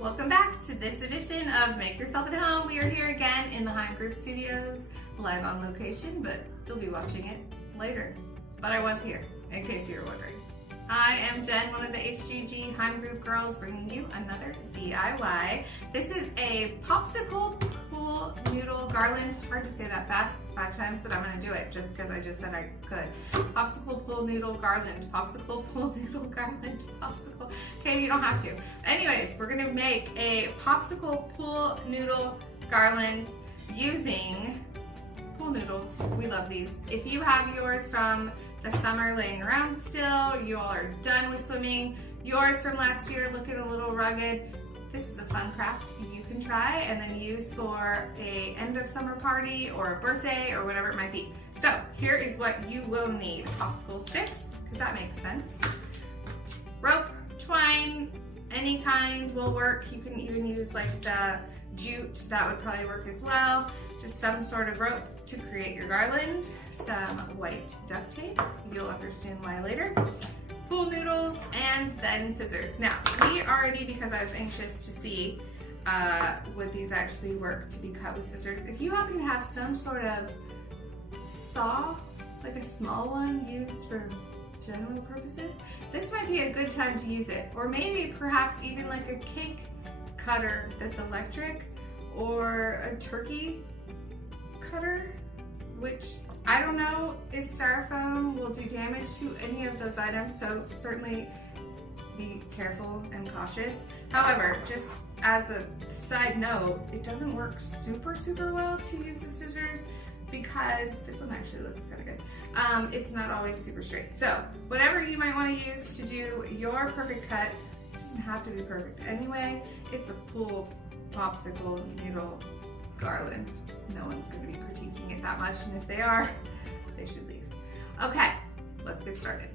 Welcome back to this edition of Make Yourself at Home. We are here again in the Heim Group Studios, live on location, but you'll be watching it later. But I was here, in case you were wondering. I am Jen, one of the HGG Heim Group girls, bringing you another DIY. This is a popsicle pool noodle garland. Hard to say that fast 5 times, but I'm gonna do it just because I just said I could. Popsicle pool noodle garland, popsicle pool noodle garland, popsicle. Okay, you don't have to. Anyways, we're gonna make a popsicle pool noodle garland using pool noodles. We love these. If you have yours from the summer laying around still, you all are done with swimming, yours from last year looking a little rugged, this is a fun craft you can try and then use for a end of summer party or a birthday or whatever it might be. So here is what you will need. Popsicle sticks, because that makes sense. Rope, twine, any kind will work. You can even use like the jute, that would probably work as well. Just some sort of rope to create your garland, some white duct tape, you'll understand why later, pool noodles, and then scissors. Now, we already, because I was anxious to see would these actually work to be cut with scissors, if you happen to have some sort of saw, like a small one used for general purposes, this might be a good time to use it. Or maybe perhaps even like a cake cutter that's electric, or a turkey cutter, which I don't know if styrofoam will do damage to any of those items, so certainly be careful and cautious. However, just as a side note, it doesn't work super well to use the scissors because this one actually looks kind of good. It's not always super straight. So whatever you might want to use to do your perfect cut, it doesn't have to be perfect anyway. It's a pool popsicle noodle garland. No one's going to be critiquing it that much, and if they are, they should leave. Okay, let's get started.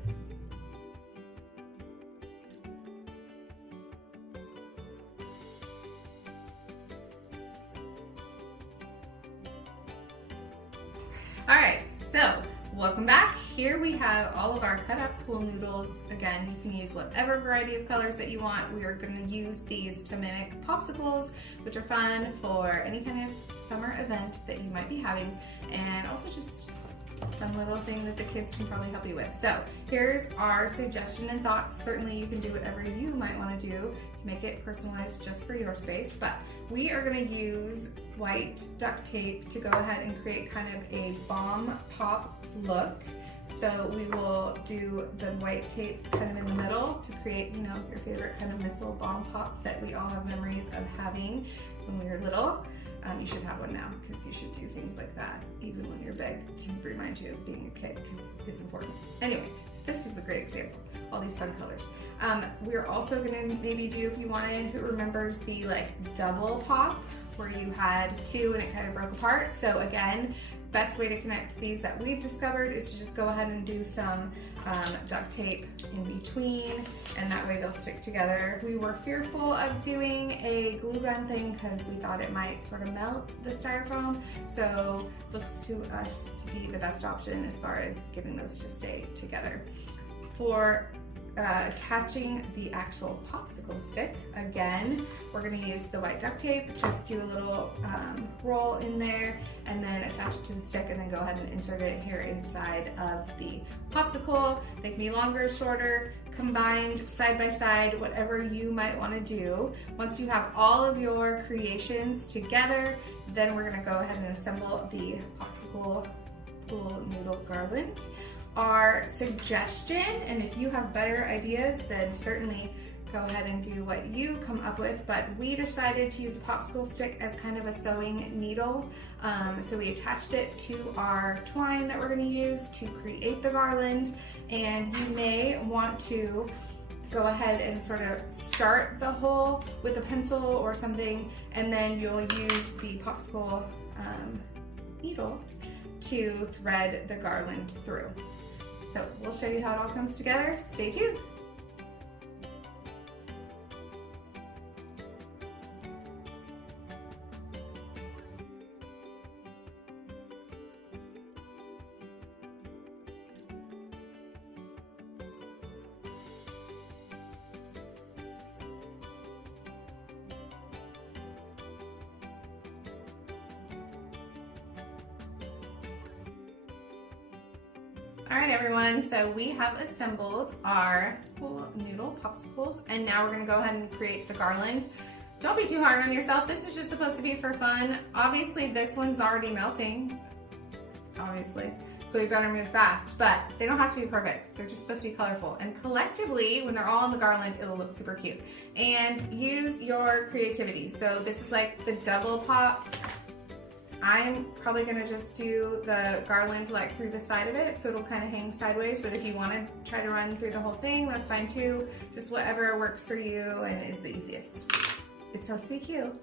All right, so welcome back. Here we have all of our cut up pool noodles. Again, you can use whatever variety of colors that you want. We are going to use these to mimic popsicles, which are fun for any kind of summer event that you might be having, and also just a fun little thing that the kids can probably help you with. So here's our suggestion and thoughts. Certainly you can do whatever you might want to do to make it personalized just for your space, but we are going to use white duct tape to go ahead and create kind of a bomb pop look. So we will do the white tape kind of in the middle to create, you know, your favorite kind of missile bomb pop that we all have memories of having when we were little. You should have one now, because you should do things like that even when you're big, to remind you of being a kid, because it's important. Anyway, so this is a great example. All these fun colors. We're also going to maybe do, if you wanted, who remembers the like double pop where you had 2 and it kind of broke apart. So again, best way to connect these that we've discovered is to just go ahead and do some duct tape in between, and that way they'll stick together. We were fearful of doing a glue gun thing because we thought it might sort of melt the styrofoam, so looks to us to be the best option as far as getting those to stay together. For attaching the actual popsicle stick, again, we're going to use the white duct tape. Just do a little roll in there and then attach it to the stick, and then go ahead and insert it here inside of the popsicle. They can be longer, shorter, combined, side by side, whatever you might want to do. Once you have all of your creations together, then we're going to go ahead and assemble the popsicle pool noodle garland. Our suggestion, and if you have better ideas, then certainly go ahead and do what you come up with, but we decided to use a popsicle stick as kind of a sewing needle. So we attached it to our twine that we're going to use to create the garland, and you may want to go ahead and sort of start the hole with a pencil or something, and then you'll use the popsicle needle to thread the garland through. So we'll show you how it all comes together. Stay tuned. All right, everyone, so we have assembled our Pool Noodle popsicles, and now we're gonna go ahead and create the garland. Don't be too hard on yourself. This is just supposed to be for fun. Obviously, this one's already melting, obviously, so we better move fast, but they don't have to be perfect. They're just supposed to be colorful, and collectively, when they're all on the garland, it'll look super cute. And use your creativity. So this is like the double pop. I'm probably gonna just do the garland like through the side of it, so it'll kind of hang sideways, but if you wanna try to run through the whole thing, that's fine too. Just whatever works for you and is the easiest. It's supposed to be cute.